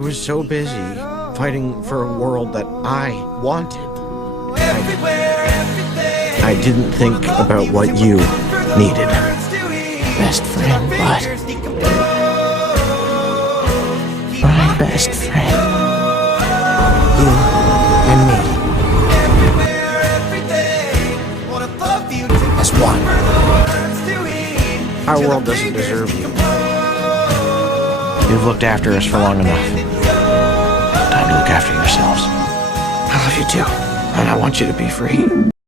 I was so busy fighting for a world that I wanted. I didn't think about what you needed. Best friend, bud. My best friend. You and me. As one. Our world doesn't deserve you. You've looked after us for long enough. Time to look after yourselves. I love you too, and I want you to be free.